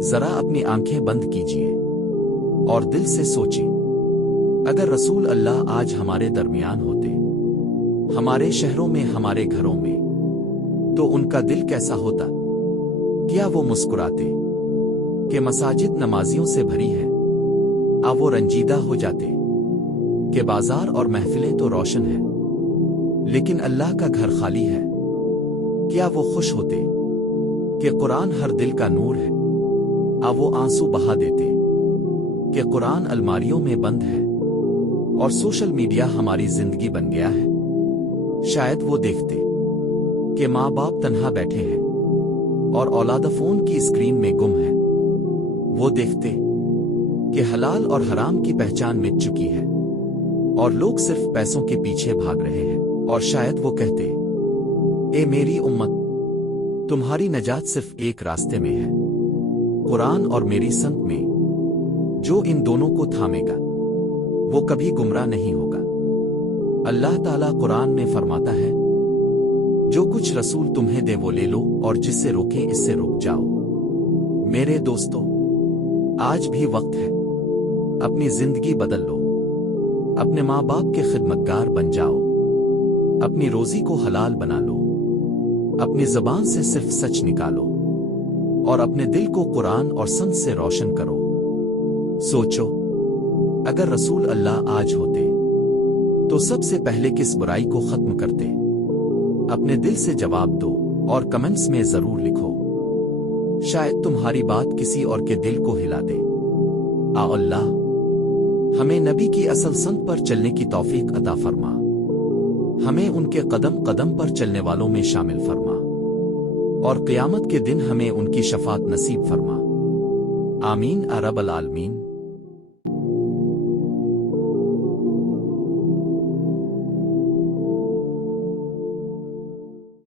ذرا اپنی آنکھیں بند کیجیے اور دل سے سوچیں، اگر رسول اللہ آج ہمارے درمیان ہوتے، ہمارے شہروں میں، ہمارے گھروں میں، تو ان کا دل کیسا ہوتا؟ کیا وہ مسکراتے کہ مساجد نمازیوں سے بھری ہیں؟ وہ رنجیدہ ہو جاتے کہ بازار اور محفلیں تو روشن ہیں لیکن اللہ کا گھر خالی ہے؟ کیا وہ خوش ہوتے کہ قرآن ہر دل کا نور ہے؟ وہ آنسو بہا دیتے کہ قرآن الماریوں میں بند ہے اور سوشل میڈیا ہماری زندگی بن گیا ہے؟ شاید وہ دیکھتے کہ ماں باپ تنہا بیٹھے ہیں اور اولاد فون کی اسکرین میں گم ہے۔ وہ دیکھتے کہ حلال اور حرام کی پہچان مٹ چکی ہے اور لوگ صرف پیسوں کے پیچھے بھاگ رہے ہیں، اور شاید وہ کہتے، اے میری امت، تمہاری نجات صرف ایک راستے میں ہے، قرآن اور میری سنت میں۔ جو ان دونوں کو تھامے گا وہ کبھی گمراہ نہیں ہوگا۔ اللہ تعالیٰ قرآن میں فرماتا ہے، جو کچھ رسول تمہیں دے وہ لے لو اور جس سے روکیں اس سے رک جاؤ۔ میرے دوستو، آج بھی وقت ہے، اپنی زندگی بدل لو، اپنے ماں باپ کے خدمتگار بن جاؤ، اپنی روزی کو حلال بنا لو، اپنی زبان سے صرف سچ نکالو اور اپنے دل کو قرآن اور سنت سے روشن کرو۔ سوچو، اگر رسول اللہ آج ہوتے تو سب سے پہلے کس برائی کو ختم کرتے؟ اپنے دل سے جواب دو اور کمنٹس میں ضرور لکھو، شاید تمہاری بات کسی اور کے دل کو ہلا دے۔ اللہ ہمیں نبی کی اصل سنت پر چلنے کی توفیق عطا فرما، ہمیں ان کے قدم قدم پر چلنے والوں میں شامل فرما، اور قیامت کے دن ہمیں ان کی شفاعت نصیب فرما۔ آمین رب العالمین۔